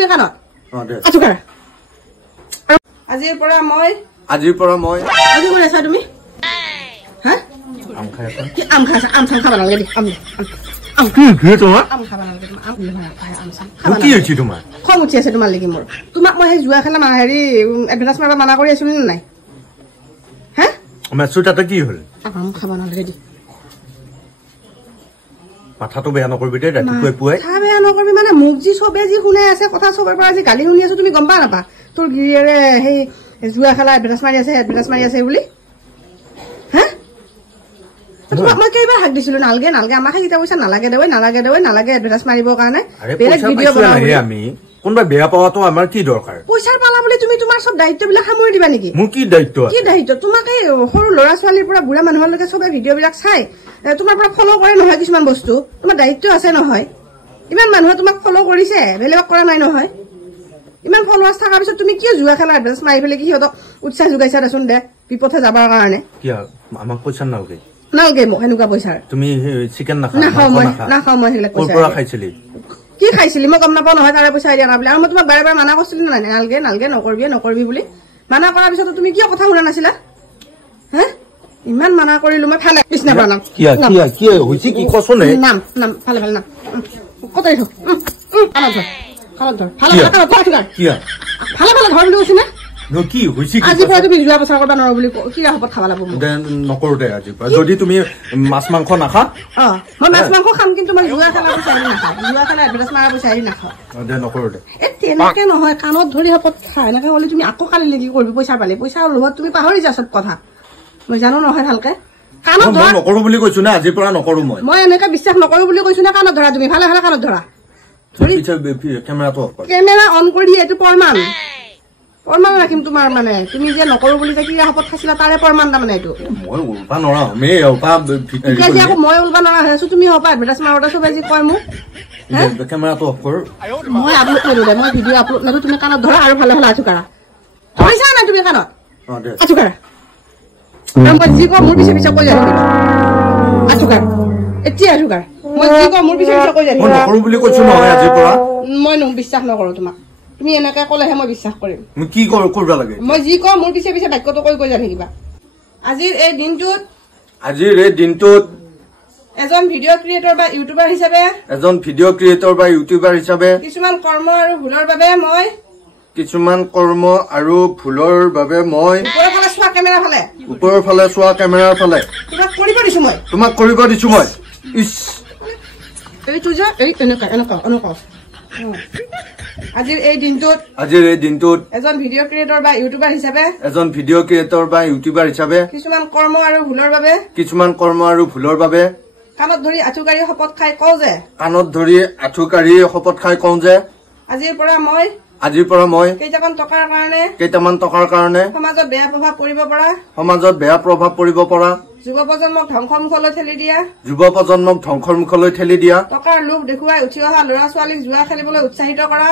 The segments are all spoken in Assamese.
তুমি কানত আচুকাৰ আজিৰ পৰা মই আজি কৰি আছা তুমি হা আম খাই আছা কি আম খাইছা আম খাবা নালাগে দি আম কি ঘে তোমার আম খাবা নালাগে তুমি আম খাবা কি হৈছে তোমাৰ খং উঠি আছে তোমাৰ লাগি মোৰ তোমাক মই জুৱা খেলা হেৰি এডভান্স মাৰবা মানা কৰি আছিলো নে নাই হা মেছুটাতে কি হল আম খাবা নালাগে দি মাথাটো বেয়া নকৰিবি দে ৰাতিপুৱাই পুৱাই কথা বেয়া নকৰিবি মানে মোক যি সবে যি শুনাই আছে কথা সবৰ পৰা আজি গালি শুনি আছো তুমি গম পা নাপা তোৰ গিৰিয়েৰে সেই জুৱা খেলা এডভান্স মাৰি আছে বুলি হা তোমাক মই কেইবাৰ হাক দিছিলো নালগে আমাক কিটা পইচা নালাগে এডভান্স মাৰিবৰ কাৰণে বেলেগ ভিডিঅ' বনাই আমি কোনবা বেয়া পাওয়াটো আমাৰ কি দৰকাৰ পইচাৰ পালা বুলি তুমি তোমাৰ সব দায়িত্ববিলাক সামৰি দিবা নেকি মোৰ কি দায়িত্ব তোমাক এই সৰু ল'ৰা ছোৱালীৰ পৰা বুঢ়া মানুহলৈকে সবে ভিডিঅ'বিলাক চাই তোমাৰ পৰা ফলো কৰে নহয় কিছুমান বস্তু তোমাৰ দায়িত্ব আছে নহয় ইমান মানুহে তোমাক ফলো কৰিছে বেলেগক কৰা নাই নহয় ইমান ফলোৱাৰ্ছ থকাৰ পিছত তুমি কিয় জুৱা খেলা এডভান্স মাৰি ফেলে কি সিহঁতক উৎসাহ যোগাইছা দেচোন দে বিপথে যাবৰ কাৰণে কিয় আমাক পইচা নালগে মোক এনেকুৱা পইচাৰ তুমি চিকেন নাখাওঁ মই সেইবিলাক পইচা পৰা খাইছিলি কি খাইছিলি মই গম নাপাওঁ নহয় তাৰে পইচা দিয়া না বুলি আৰু মই তোমাক বাৰে বাৰে মানা কৰিছিলো নাই নালগে নকৰিবি বুলি মানা কৰাৰ পিছত তুমি কিয় কথা শুনা নাছিলা হে ইমান মানা কৰিলো মই ফালে কৃষ্ণ প্ৰণাম কি হৈছে কি কছনে নাম ফালে নাম কতাই থ খালত ধৰ ফালে ধৰ বুলি কৈছি না কি হৈছে আজি পৰা তুমি জুৱা বছৰ কৰবা নোৱাৰো বুলি কি ৰাহপত খাবা লাগব নকৰো দে আজি পৰা যদি তুমি মাছ মাংস নাখা মই মাছ মাংস খাম কিন্তু মই জুৱা খেলা পইচা নাখাওঁ জুৱা খেলা এডভান্স মাৰা পইচা নাখাওঁ দে নকৰো দে তেনেকে নহয় কাণত ধৰি হাপত খা এনেকে হ'লে তুমি আকৌ কালি লাগি কৰিবি পইচা পালে পইচা লোভত তুমি পাহৰি যা চব কথা মই জানো নহয় ভালকে কাণত ধৰা নকৰো বুলি কৈছো না আজিৰ পৰা নকৰো মই এনেকে বিশ্বাস নকৰো বুলি কৈছো না কাণত ধৰা তুমি ভালে কাণত ধৰা কেমেৰা অন কৰি এইটো প্ৰমাণ ৰাখিম তোমাৰ মানে তুমি যে নকৰো বুলি যে কি হাপত খাইছিলা তাৰে প্ৰমাণ তাৰমানে এইটো মই উলবা নৰা আকৌ মই উলবা নৰা হৈছো তুমি হপা এডভান্স মাৰোতে চবে যি কয় মোক কেমেৰাটো অফ কৰ মই আপলোড কৰো দে মই ভিডিঅ' আপলোড নকৰো তুমি কাণত ধৰা আৰু ভালে আচুকাৰা ধৰিছা না তুমি কাণত আচুকাৰা মই যি কওঁ মোৰ পিছে কৈ যাবি আচুকাৰ এতিয়া আচুকাৰ মই যি কওঁ মোৰ পিছে কৈ যাবি নকৰো বুলি কৈছো নহয় আজিৰ পৰা মই বিশ্বাস নকৰো তোমাক তুমি এনেকে কলেহে মই বিশ্বাস কৰিম মই কি কৰিব লাগে মই যি কওঁ মোৰ পিছে বাক্যটো কৈ যাই থাকিবা আজিৰ এই দিনটোত এজন ভিডিঅ' ক্ৰিয়েটৰ বা ইউটিউবাৰ হিচাপে কিছুমান কৰ্ম আৰু ভুলৰ বাবে মই ওপৰৰ ফালে চোৱা কেমেৰাৰ ফালে তোমাক কৰিব দিছো মই এনেকুৱা আজিৰ এই দিনটোত এজন ভিডিঅ' ক্ৰিয়েটৰ বা ইউটিউবাৰ হিচাপে কিছুমান কৰ্ম আৰু ভুলৰ বাবে কাণত ধৰি আঁঠুকাৰি শপত খাই কওঁ যে আজিৰ পৰা মই কেইটামান টকাৰ কাৰণে সমাজত বেয়া প্ৰভাৱ পৰিব পৰা যুৱ প্ৰজন্মক ধ্বংসৰ মুখলৈ ঠেলি দিয়া টকাৰ লোভ দেখুৱাই উঠি অহা ল'ৰা ছোৱালীক জুৱা খেলিবলৈ উৎসাহিত কৰা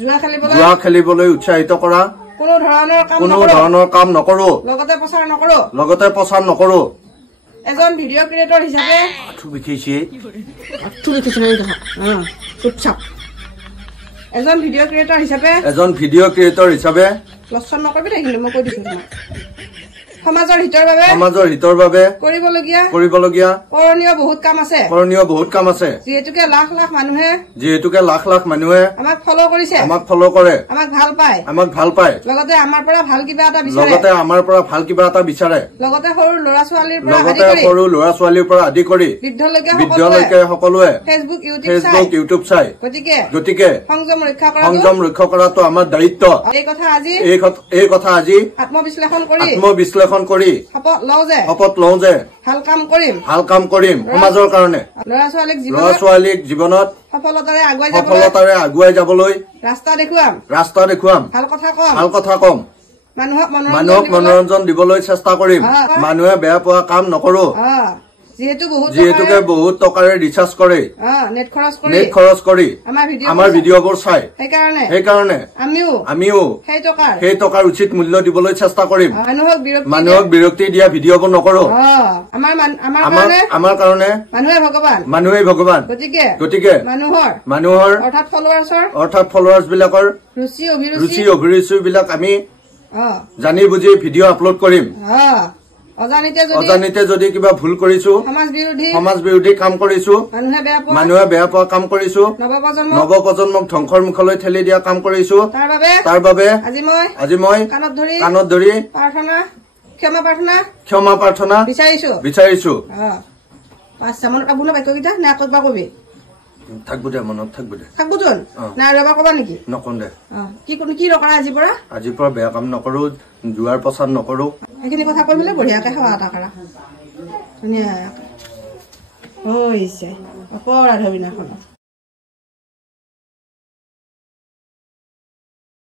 জুৱা খেলিবলৈ উৎসাহিত কৰা কোনো ধৰণৰ কাম নকৰো লগতে প্ৰচাৰ নকৰো এজন ভিডিঅ' ক্ৰিয়েটৰ হিচাপে এজন ভিডিঅ' ক্ৰিয়েটৰ হিচাপে লক্ষণ নকৰিবি দে কিন্তু মই কৈ দিছো তোমাক সমাজৰ হিতৰ বাবে কৰিবলগীয়া কৰণীয় বহুত কাম আছে যিহেতুকে লাখ লাখ মানুহে আমাক ফলো কৰে আমাক ভাল পায় লগতে আমাৰ পৰা ভাল কিবা এটা বিচাৰে লগতে সৰু ল'ৰা ছোৱালীৰ পৰা আদি কৰি বৃদ্ধলৈকে সকলোৱে ফেচবুক ইউটিউব চাই গতিকে সংযম ৰক্ষা কৰাটো আমাৰ দায়িত্ব এই কথা আজি আত্মবিশ্লেষণ কৰি শপত লওঁ যে ভাল কাম কৰিম সমাজৰ কাৰণে ল'ৰা ছোৱালীক জীৱনত সফলতাৰে আগুৱাই যাবলৈ ৰাস্তা দেখুৱাম ভাল কথা কম মানুহক মনোৰঞ্জন দিবলৈ চেষ্টা কৰিম মানুহে বেয়া পোৱা কাম নকৰো যিহেতুকে বহুত টকাৰে ৰিচাৰ্জ কৰে নেট খৰচ কৰি আমাৰ ভিডিঅ'বোৰ চাই সেইকাৰণে আমিও সেই টকাৰ উচিত মূল্য দিবলৈ চেষ্টা কৰিম মানুহক বিৰক্তি দিয়া ভিডিঅ'বোৰ নকৰো আমাৰ কাৰণে মানুহে ভগৱান গতিকে মানুহৰ অৰ্থাৎ ফলোৱাৰ্ছ বিলাকৰ ৰুচি অভিৰুচি বিলাক আমি জানি বুজি ভিডিঅ' আপলোড কৰিম অজানিতে যদি কিবা ভুল কৰিছো সমাজ বিৰোধী কাম কৰিছো মানুহে বেয়া পোৱা কাম কৰিছো নৱপ্ৰজন্মক ধ্বংসৰ মুখলৈ ঠেলি দিয়া কাম কৰিছো তাৰ বাবে আজি মই কাণত ধৰি ক্ষমা প্ৰাৰ্থনা বিচাৰিছো থাকবো দে মনত থাকবো দে কবা নেকি নকন দে কি নকৰা আজিৰ পৰা বেয়া কাম নকৰো জুৱাৰ প্ৰচাৰ নকৰো এইখিনি কথা কৈ পেলাই বঢ়িয়াকে সেৱা এটা কৰা ধুনীয়াকে হৈছে অপৰাধ বিনাশনত